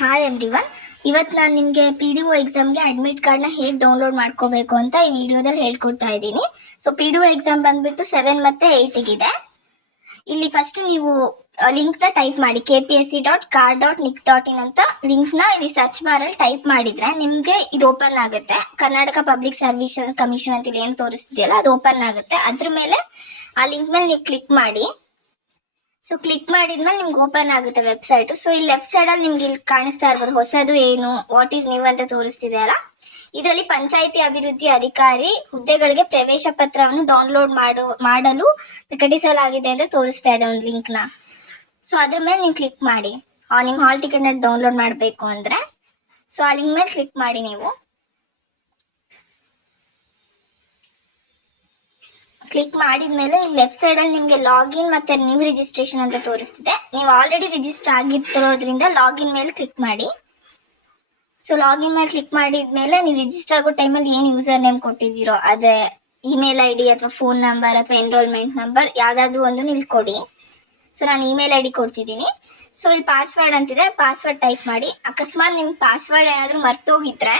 Hi everyone. ಇವತ್ತು ನಾನು ನಿಮಗೆ PDO ಎಕ್ಸಾಮ್ಗೆ ಅಡ್ಮಿಟ್ ಕಾರ್ಡ್ನ ಹೇಗೆ ಡೌನ್ಲೋಡ್ ಮಾಡ್ಕೋಬೇಕು ಅಂತ ಈ ವಿಡಿಯೋದಲ್ಲಿ ಹೇಳ್ಕೊಡ್ತಾ ಇದ್ದೀನಿ. ಸೊ PDO ಎಕ್ಸಾಮ್ ಬಂದ್ಬಿಟ್ಟು 7 ಮತ್ತು 8ಗಿದೆ. ಇಲ್ಲಿ ಫಸ್ಟ್ ನೀವು ಲಿಂಕ್ನ ಟೈಪ್ ಮಾಡಿ kpsc.car.nic.in ಅಂತ ಲಿಂಕ್ನ ಇಲ್ಲಿ ಸರ್ಚ್ ಬಾರಲ್ಲಿ ಟೈಪ್ ಮಾಡಿದ್ರೆ ನಿಮಗೆ ಇದು ಓಪನ್ ಆಗುತ್ತೆ. ಕರ್ನಾಟಕ ಪಬ್ಲಿಕ್ ಸರ್ವಿಸ್ ಕಮಿಷನ್ ಅಂತ ಇಲ್ಲಿ ಏನು ತೋರಿಸ್ತಿದೆಯಲ್ಲ ಅದು ಓಪನ್ ಆಗುತ್ತೆ. ಅದ್ರ ಮೇಲೆ ಆ ಲಿಂಕ್ ಮೇಲೆ ನೀವು ಕ್ಲಿಕ್ ಮಾಡಿ. ಸೊ ಕ್ಲಿಕ್ ಮಾಡಿದ್ಮೇಲೆ ನಿಮ್ಗೆ ಓಪನ್ ಆಗುತ್ತೆ ವೆಬ್ಸೈಟ್. ಸೊ ಇಲ್ಲಿ ಲೆಫ್ಟ್ ಸೈಡ್ ಅಲ್ಲಿ ನಿಮ್ಗೆ ಇಲ್ಲಿ ಕಾಣಿಸ್ತಾ ಇರ್ಬೋದು ಹೊಸದು ಏನು ವಾಟ್ ಈಸ್ ನ್ಯೂ ಅಂತ ತೋರಿಸ್ತಿದೆ ಅಲ್ಲ. ಇದರಲ್ಲಿ ಪಂಚಾಯಿತಿ ಅಭಿವೃದ್ಧಿ ಅಧಿಕಾರಿ ಹುದ್ದೆಗಳಿಗೆ ಪ್ರವೇಶ ಪತ್ರವನ್ನು ಡೌನ್ಲೋಡ್ ಮಾಡಲು ಪ್ರಕಟಿಸಲಾಗಿದೆ ಅಂತ ತೋರಿಸ್ತಾ ಇದೆ ಒಂದು ಲಿಂಕ್ ನ. ಸೊ ಅದ್ರ ಮೇಲೆ ನೀವು ಕ್ಲಿಕ್ ಮಾಡಿ ನಿಮ್ಮ ಹಾಲ್ ಟಿಕೆಟ್ ನ ಡೌನ್ಲೋಡ್ ಮಾಡಬೇಕು ಅಂದ್ರೆ. ಸೊ ಆ ಲಿಂಕ್ ಮೇಲೆ ಕ್ಲಿಕ್ ಮಾಡಿ. ನೀವು ಕ್ಲಿಕ್ ಮಾಡಿದ್ಮೇಲೆ ಇಲ್ಲಿ ಲೆಫ್ಟ್ ಸೈಡ್ ಅಲ್ಲಿ ನಿಮಗೆ ಲಾಗಿನ್ ಮತ್ತೆ ನ್ಯೂ ರಿಜಿಸ್ಟ್ರೇಷನ್ ಅಂತ ತೋರಿಸ್ತಿದೆ. ನೀವು ಆಲ್ರೆಡಿ ರಿಜಿಸ್ಟರ್ ಆಗಿರೋದ್ರಿಂದ ಲಾಗಿನ್ ಮೇಲೆ ಕ್ಲಿಕ್ ಮಾಡಿ. ಸೊ ಲಾಗಿನ್ ಮೇಲೆ ಕ್ಲಿಕ್ ಮಾಡಿದ್ಮೇಲೆ ನೀವು ರಿಜಿಸ್ಟರ್ ಆಗೋ ಟೈಮಲ್ಲಿ ಏನು ಯೂಸರ್ ನೇಮ್ ಕೊಟ್ಟಿದ್ದೀರೋ ಅದೇ ಇಮೇಲ್ ID ಅಥವಾ ಫೋನ್ ನಂಬರ್ ಅಥವಾ ಎನ್ರೋಲ್ಮೆಂಟ್ ನಂಬರ್ ಯಾವ್ದಾದ್ರು ಒಂದು ಇಲ್ಲಿ ಕೊಡಿ. ಸೊ ನಾನು ಇಮೇಲ್ ID ಕೊಡ್ತಿದ್ದೀನಿ. ಸೊ ಇಲ್ಲಿ ಪಾಸ್ವರ್ಡ್ ಅಂತಿದೆ, ಪಾಸ್ವರ್ಡ್ ಟೈಪ್ ಮಾಡಿ. ಅಕಸ್ಮಾತ್ ನಿಮ್ಗೆ ಪಾಸ್ವರ್ಡ್ ಏನಾದರೂ ಮರ್ತೋಗಿದ್ರೆ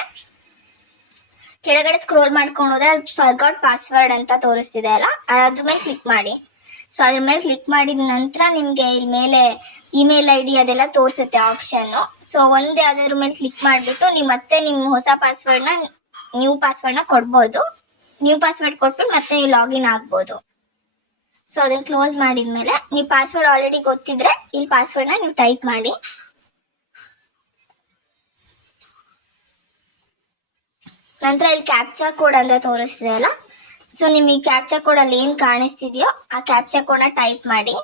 ಕೆಳಗಡೆ ಸ್ಕ್ರೋಲ್ ಮಾಡ್ಕೊಂಡು ಹೋದ್ರೆ ಅಲ್ಲಿ ಫರ್ಗಾಟ್ ಪಾಸ್ವರ್ಡ್ ಅಂತ ತೋರಿಸ್ತಿದೆ ಅಲ್ಲ, ಅದ್ರ ಮೇಲೆ ಕ್ಲಿಕ್ ಮಾಡಿ. ಸೊ ಅದ್ರ ಮೇಲೆ ಕ್ಲಿಕ್ ಮಾಡಿದ ನಂತರ ನಿಮಗೆ ಇಲ್ಲಿ ಮೇಲೆ ಇಮೇಲ್ ID ಅದೆಲ್ಲ ತೋರಿಸುತ್ತೆ ಆಪ್ಷನ್. ಸೊ ಒಂದೇ ಅದ್ರ ಮೇಲೆ ಕ್ಲಿಕ್ ಮಾಡಿಬಿಟ್ಟು ನೀವು ಮತ್ತೆ ನಿಮ್ಮ ಹೊಸ ಪಾಸ್ವರ್ಡ್ನ ನ್ಯೂ ಪಾಸ್ವರ್ಡ್ನ ಕೊಡ್ಬೋದು. ನ್ಯೂ ಪಾಸ್ವರ್ಡ್ ಕೊಟ್ಬಿಟ್ಟು ಮತ್ತೆ ನೀವು ಲಾಗಿನ್ ಆಗ್ಬೋದು. ಸೊ ಅದನ್ನ ಕ್ಲೋಸ್ ಮಾಡಿದ್ಮೇಲೆ ನೀವು ಪಾಸ್ವರ್ಡ್ ಆಲ್ರೆಡಿ ಗೊತ್ತಿದ್ರೆ ಇಲ್ಲಿ ಪಾಸ್ವರ್ಡ್ನ ನೀವು ಟೈಪ್ ಮಾಡಿ. ನಂತರ ಇಲ್ಲಿ ಕ್ಯಾಪ್ಚಾ ಕೋಡ್ ಅಂತ ತೋರಿಸ್ತಿದೆ ಅಲ್ಲ, ಸೊ ನಿಮಗೆ ಕ್ಯಾಪ್ಚಾ ಕೋಡ್ ಅಲ್ಲಿ ಏನ್ ಕಾಣಿಸ್ತಿದೆಯೋ ಆ ಕ್ಯಾಪ್ಚಾ ಕೋಡ್ ನ ಟೈಪ್ ಮಾಡಿ.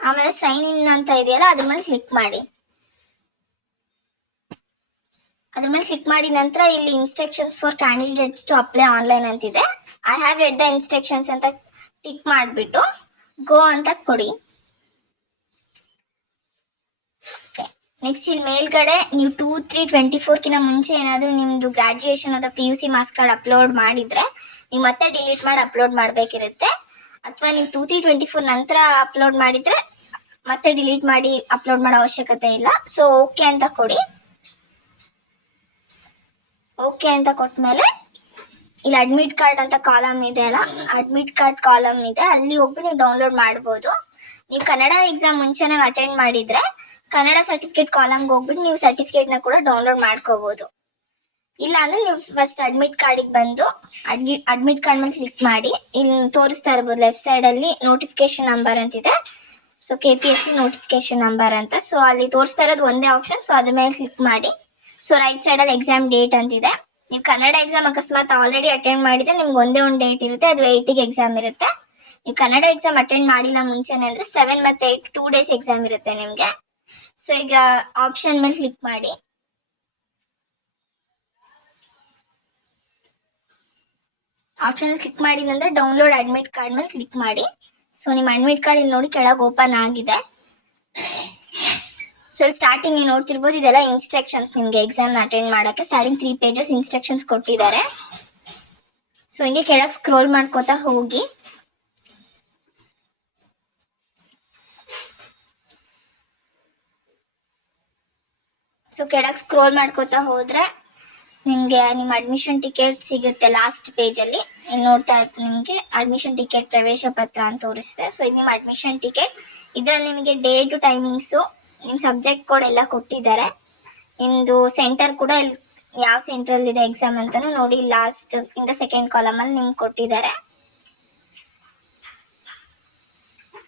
ಆಮೇಲೆ ಸೈನ್ ಇನ್ ಅಂತ ಇದೆಯಲ್ಲ ಅದ್ರ ಮೇಲೆ ಕ್ಲಿಕ್ ಮಾಡಿ. ಅದ್ರ ಮೇಲೆ ಕ್ಲಿಕ್ ಮಾಡಿದ ನಂತರ ಇಲ್ಲಿ instructions for candidates to apply online ಅಂತಿದೆ. I have read the instructions ಅಂತ ಟಿಕ್ ಮಾಡಿಬಿಟ್ಟು ಗೋ ಅಂತ ಕೊಡಿ. ನೆಕ್ಸ್ಟ್ ಇಲ್ಲಿ ಮೇಲ್ಗಡೆ ನೀವು 2/3/24 ಮುಂಚೆ ಏನಾದರೂ ನಿಮ್ದು ಗ್ರಾಜುಯೇಷನ್ ಅಥವಾ PUC ಮಾರ್ಕ್ಸ್ ಕಾರ್ಡ್ ಅಪ್ಲೋಡ್ ಮಾಡಿದ್ರೆ ನೀವು ಮತ್ತೆ ಡಿಲೀಟ್ ಮಾಡಿ ಅಪ್ಲೋಡ್ ಮಾಡಬೇಕಿರುತ್ತೆ. ಅಥವಾ ನೀವು 2/3/24 ನಂತರ ಅಪ್ಲೋಡ್ ಮಾಡಿದ್ರೆ ಮತ್ತೆ ಡಿಲೀಟ್ ಮಾಡಿ ಅಪ್ಲೋಡ್ ಮಾಡೋ ಅವಶ್ಯಕತೆ ಇಲ್ಲ. ಸೊ ಓಕೆ ಅಂತ ಕೊಡಿ. ಓಕೆ ಅಂತ ಕೊಟ್ಮೇಲೆ ಇಲ್ಲಿ ಅಡ್ಮಿಟ್ ಕಾರ್ಡ್ ಅಂತ ಕಾಲಮ್ ಇದೆ ಅಲ್ಲ, ಅಡ್ಮಿಟ್ ಕಾರ್ಡ್ ಕಾಲಮ್ ಇದೆ, ಅಲ್ಲಿ ಹೋಗಿ ನೀವು ಡೌನ್ಲೋಡ್ ಮಾಡ್ಬೋದು. ನೀವು ಕನ್ನಡ ಎಕ್ಸಾಮ್ ಮುಂಚೆನೇ ಅಟೆಂಡ್ ಮಾಡಿದ್ರೆ ಕನ್ನಡ ಸರ್ಟಿಫಿಕೇಟ್ ಕಾಲಮ್ಗೆ ಹೋಗ್ಬಿಟ್ಟು ನೀವು ಸರ್ಟಿಫಿಕೇಟ್ನ ಕೂಡ ಡೌನ್ಲೋಡ್ ಮಾಡ್ಕೋಬಹುದು. ಇಲ್ಲ ಅಂದ್ರೆ ನೀವು ಫಸ್ಟ್ ಅಡ್ಮಿಟ್ ಕಾರ್ಡಿಗೆ ಬಂದು ಅಡ್ಮಿಟ್ ಕಾರ್ಡ್ ಮೇಲೆ ಕ್ಲಿಕ್ ಮಾಡಿ. ಇಲ್ಲಿ ತೋರಿಸ್ತಾ ಇರ್ಬೋದು ಲೆಫ್ಟ್ ಸೈಡ್ ಅಲ್ಲಿ ನೋಟಿಫಿಕೇಶನ್ ನಂಬರ್ ಅಂತಿದೆ. ಸೊ KPSC ನೋಟಿಫಿಕೇಶನ್ ನಂಬರ್ ಅಂತ. ಸೊ ಅಲ್ಲಿ ತೋರಿಸ್ತಾ ಇರೋದು ಒಂದೇ ಆಪ್ಷನ್. ಸೊ ಅದ್ರ ಮೇಲೆ ಕ್ಲಿಕ್ ಮಾಡಿ. ಸೊ ರೈಟ್ ಸೈಡ್ ಅಲ್ಲಿ ಎಕ್ಸಾಮ್ ಡೇಟ್ ಅಂತಿದೆ. ನೀವು ಕನ್ನಡ ಎಕ್ಸಾಮ್ ಅಕಸ್ಮಾತ್ ಆಲ್ರೆಡಿ ಅಟೆಂಡ್ ಮಾಡಿದ್ರೆ ನಿಮ್ಗೆ ಒಂದೇ ಒಂದು ಡೇಟ್ ಇರುತ್ತೆ, ಅದು 8ಗೆ ಎಕ್ಸಾಮ್ ಇರುತ್ತೆ. ನೀವು ಕನ್ನಡ ಎಕ್ಸಾಮ್ ಅಟೆಂಡ್ ಮಾಡಿಲ್ಲ ಮುಂಚೆನೆ ಅಂದ್ರೆ 7 ಮತ್ತೆ 8 2 ಡೇಸ್ ಎಕ್ಸಾಮ್ ಇರುತ್ತೆ ನಿಮ್ಗೆ. ಸೊ ಈಗ ಆಪ್ಷನ್ ಮೇಲೆ ಕ್ಲಿಕ್ ಮಾಡಿ. ಆಪ್ಷನ್ ಕ್ಲಿಕ್ ಮಾಡಿದಂದ್ರೆ ಡೌನ್ಲೋಡ್ ಅಡ್ಮಿಟ್ ಕಾರ್ಡ್ ಮೇಲೆ ಕ್ಲಿಕ್ ಮಾಡಿ. ಸೊ ನಿಮ್ಮ ಅಡ್ಮಿಟ್ ಕಾರ್ಡ್ ಇಲ್ಲಿ ನೋಡಿ ಕೆಳಗೆ ಓಪನ್ ಆಗಿದೆ. ಸೊ ಇಲ್ಲಿ ಸ್ಟಾರ್ಟಿಂಗ್ ನೀವು ನೋಡ್ತಿರ್ಬೋದು ಇದೆಲ್ಲ ಇನ್ಸ್ಟ್ರಕ್ಷನ್ಸ್. ನಿಮ್ಗೆ ಎಕ್ಸಾಮ್ ಅಟೆಂಡ್ ಮಾಡಕ್ಕೆ ಸ್ಟಾರ್ಟಿಂಗ್ 3 pages ಇನ್ಸ್ಟ್ರಕ್ಷನ್ಸ್ ಕೊಟ್ಟಿದ್ದಾರೆ. ಸೊ ಹಿಂಗೆ ಕೆಳಗೆ ಸ್ಕ್ರೋಲ್ ಮಾಡ್ಕೋತಾ ಹೋಗಿ. ಸೊ ಕೆಳಗೆ ಸ್ಕ್ರೋಲ್ ಮಾಡ್ಕೋತಾ ಹೋದ್ರೆ ನಿಮ್ಗೆ ನಿಮ್ಮ ಅಡ್ಮಿಷನ್ ಟಿಕೆಟ್ ಸಿಗುತ್ತೆ ಲಾಸ್ಟ್ ಪೇಜ್ ಅಲ್ಲಿ. ಇಲ್ಲಿ ನೋಡ್ತಾ ಇರ್ತೀನಿ ನಿಮ್ಗೆ ಅಡ್ಮಿಷನ್ ಟಿಕೆಟ್ ಪ್ರವೇಶ ಪತ್ರ ಅಂತ ತೋರಿಸಿದೆ. ಸೊ ಇದು ನಿಮ್ಮ ಅಡ್ಮಿಷನ್ ಟಿಕೆಟ್. ಇದ್ರಲ್ಲಿ ನಿಮಗೆ ಡೇಟು ಟೈಮಿಂಗ್ಸು ನಿಮ್ಮ ಸಬ್ಜೆಕ್ಟ್ ಕೋಡ್ ಎಲ್ಲ ಕೊಟ್ಟಿದ್ದಾರೆ. ನಿಮ್ದು ಸೆಂಟರ್ ಕೂಡ ಇಲ್ಲಿ ಯಾವ ಸೆಂಟ್ರಲ್ ಇದೆ ಎಕ್ಸಾಮ್ ಅಂತಾನು ನೋಡಿ ಲಾಸ್ಟ್ ಇಂದ ಸೆಕೆಂಡ್ ಕಾಲಮ್ ಅಲ್ಲಿ ನಿಮ್ಗೆ ಕೊಟ್ಟಿದ್ದಾರೆ.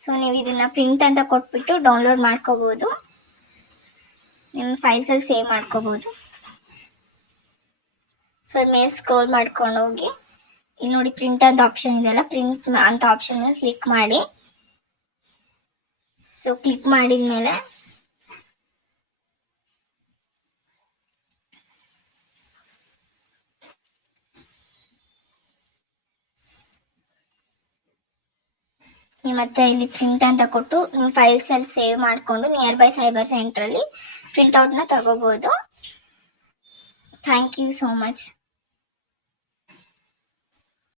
ಸೊ ನೀವು ಇದನ್ನ ಪ್ರಿಂಟ್ ಅಂತ ಕೊಟ್ಬಿಟ್ಟು ಡೌನ್ಲೋಡ್ ಮಾಡ್ಕೋಬಹುದು, ನಿಮ್ಮ ಫೈಲ್ಸ್ ಅಲ್ಲಿ ಸೇವ್ ಮಾಡ್ಕೋಬಹುದು. ಸೊ ಮೇಲೆ ಸ್ಕ್ರೋಲ್ ಮಾಡ್ಕೊಂಡು ಹೋಗಿ ಇಲ್ಲಿ ನೋಡಿ ಪ್ರಿಂಟ್ ಅಂತ ಆಪ್ಷನ್ ಇದೆಯಲ್ಲ, ಪ್ರಿಂಟ್ ಅಂತ ಆಪ್ಷನ್ ಮೇಲೆ ಕ್ಲಿಕ್ ಮಾಡಿ. ಸೊ ಕ್ಲಿಕ್ ಮಾಡಿದ್ಮೇಲೆ ನೀವು ಮತ್ತೆ ಇಲ್ಲಿ ಪ್ರಿಂಟ್ ಅಂತ ಕೊಟ್ಟು ನಿಮ್ಮ ಫೈಲ್ಸ್ ಅಲ್ಲಿ ಸೇವ್ ಮಾಡಿಕೊಂಡು ನಿಯರ್ ಬೈ ಸೈಬರ್ ಸೆಂಟರ್ ಅಲ್ಲಿ ಪ್ರಿಂಟ್ ಔಟ್ ನ ತಗೋಬಹುದು. Thank you so much.